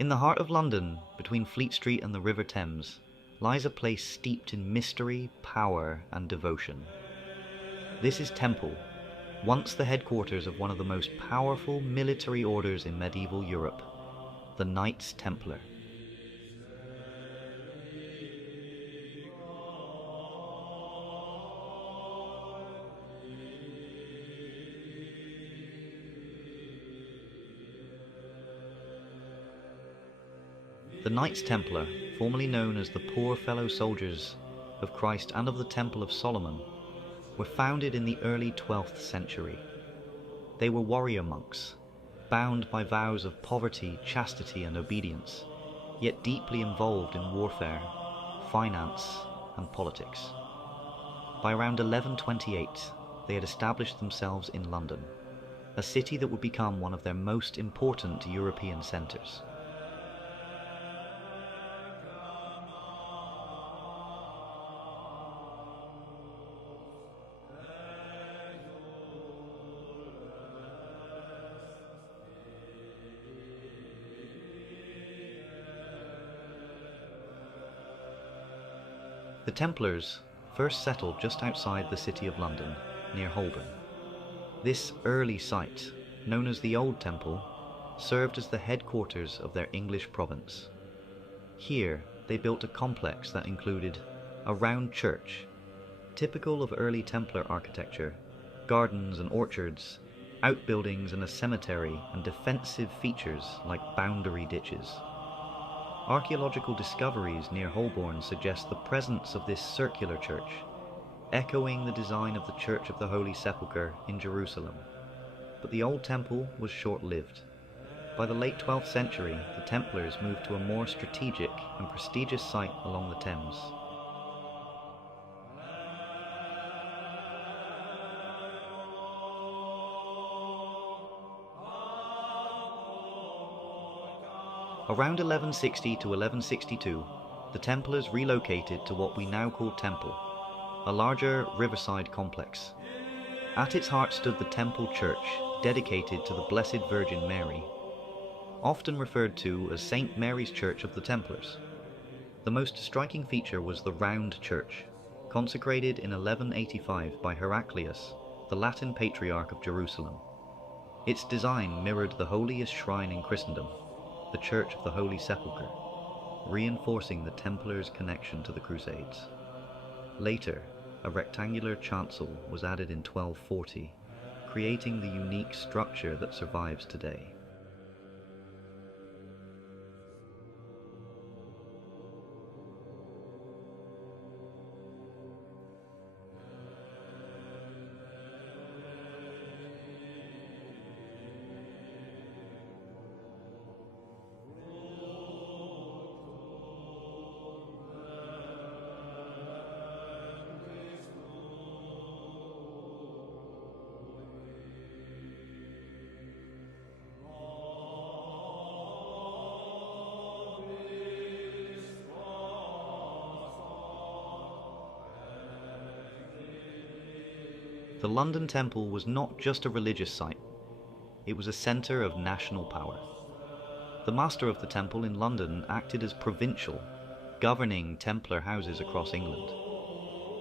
In the heart of London, between Fleet Street and the River Thames, lies a place steeped in mystery, power, and devotion. This is Temple, once the headquarters of one of the most powerful military orders in medieval Europe, the Knights Templar. The Knights Templar, formerly known as the Poor Fellow Soldiers of Christ and of the Temple of Solomon, were founded in the early 12th century. They were warrior monks, bound by vows of poverty, chastity, and obedience, yet deeply involved in warfare, finance, and politics. By around 1128, they had established themselves in London, a city that would become one of their most important European centres. The Templars first settled just outside the city of London, near Holborn. This early site, known as the Old Temple, served as the headquarters of their English province. Here, they built a complex that included a round church, typical of early Templar architecture, gardens and orchards, outbuildings and a cemetery, and defensive features like boundary ditches. Archaeological discoveries near Holborn suggest the presence of this circular church, echoing the design of the Church of the Holy Sepulchre in Jerusalem. But the Old Temple was short-lived. By the late 12th century, the Templars moved to a more strategic and prestigious site along the Thames. Around 1160 to 1162, the Templars relocated to what we now call Temple, a larger riverside complex. At its heart stood the Temple Church, dedicated to the Blessed Virgin Mary, often referred to as St. Mary's Church of the Templars. The most striking feature was the round church, consecrated in 1185 by Heraclius, the Latin Patriarch of Jerusalem. Its design mirrored the holiest shrine in Christendom, the Church of the Holy Sepulchre, reinforcing the Templars' connection to the Crusades. Later, a rectangular chancel was added in 1240, creating the unique structure that survives today. The London Temple was not just a religious site, it was a centre of national power. The master of the temple in London acted as provincial, governing Templar houses across England.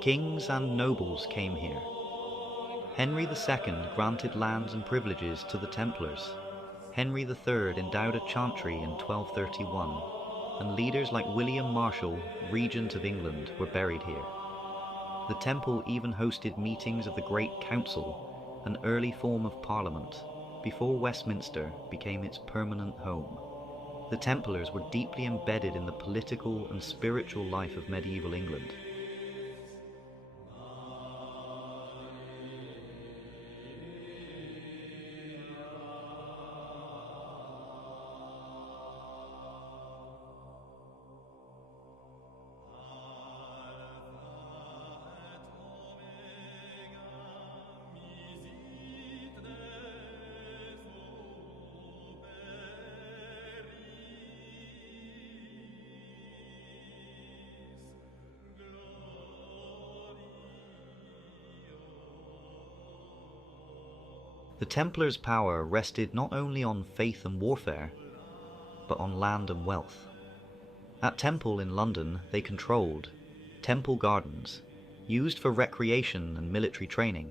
Kings and nobles came here. Henry II granted lands and privileges to the Templars. Henry III endowed a chantry in 1231, and leaders like William Marshal, Regent of England, were buried here. The temple even hosted meetings of the Great Council, an early form of parliament, before Westminster became its permanent home. The Templars were deeply embedded in the political and spiritual life of medieval England. The Templars' power rested not only on faith and warfare, but on land and wealth. At Temple in London, they controlled Temple Gardens, used for recreation and military training,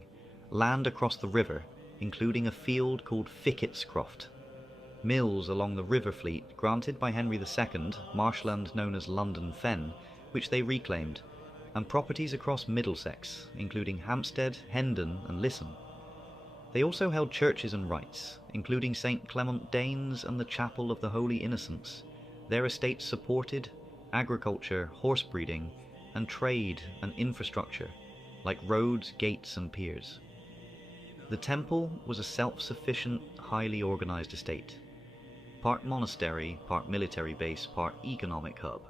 land across the river, including a field called Ficketscroft, mills along the river fleet granted by Henry II, marshland known as London Fen, which they reclaimed, and properties across Middlesex, including Hampstead, Hendon and Lisson. They also held churches and rites, including St. Clement Danes and the Chapel of the Holy Innocents. Their estates supported agriculture, horse breeding, and trade and infrastructure, like roads, gates and piers. The Temple was a self-sufficient, highly organized estate, part monastery, part military base, part economic hub.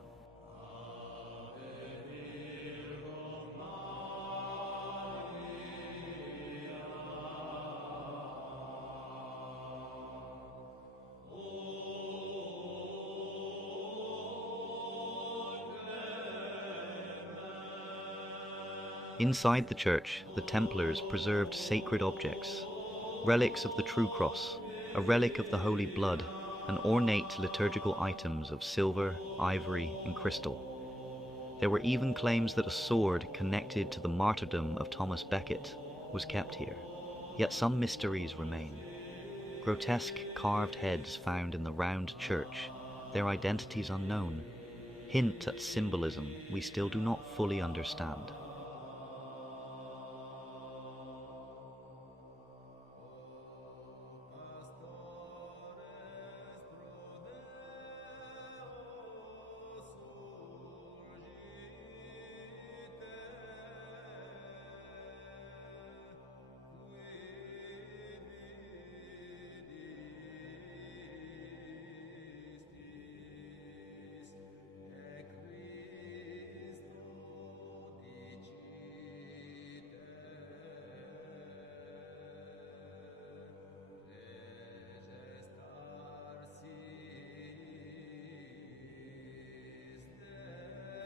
Inside the church, the Templars preserved sacred objects, relics of the True Cross, a relic of the Holy Blood, and ornate liturgical items of silver, ivory, and crystal. There were even claims that a sword connected to the martyrdom of Thomas Becket was kept here, yet some mysteries remain. Grotesque carved heads found in the round church, their identities unknown, hint at symbolism we still do not fully understand.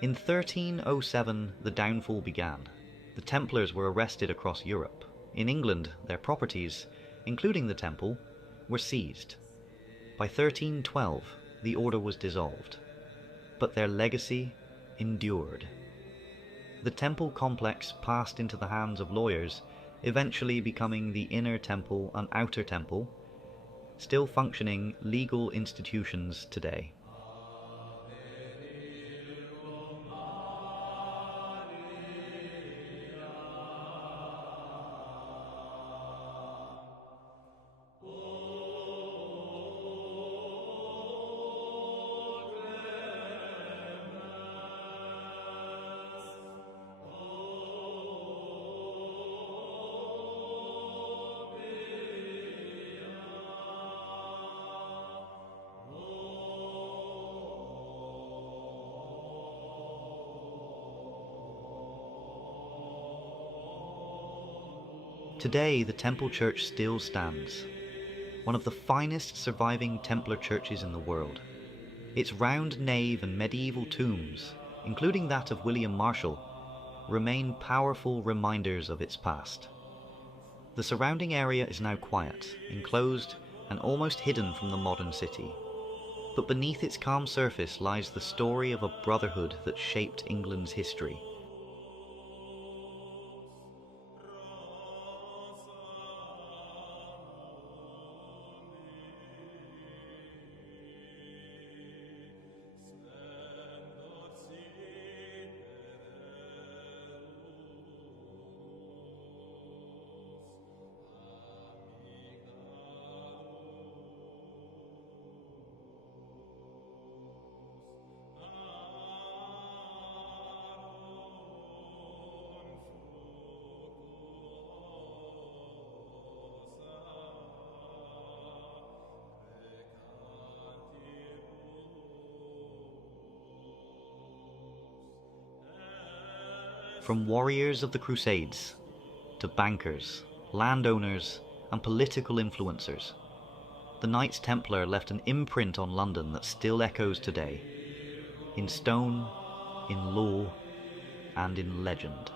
In 1307, the downfall began. The Templars were arrested across Europe. In England, their properties, including the Temple, were seized. By 1312, the order was dissolved, but their legacy endured. The Temple complex passed into the hands of lawyers, eventually becoming the Inner Temple and Outer Temple, still functioning legal institutions today. Today, the Temple Church still stands, one of the finest surviving Templar churches in the world. Its round nave and medieval tombs, including that of William Marshall, remain powerful reminders of its past. The surrounding area is now quiet, enclosed, and almost hidden from the modern city. But beneath its calm surface lies the story of a brotherhood that shaped England's history. From warriors of the Crusades to bankers, landowners, and political influencers, the Knights Templar left an imprint on London that still echoes today, in stone, in law, and in legend.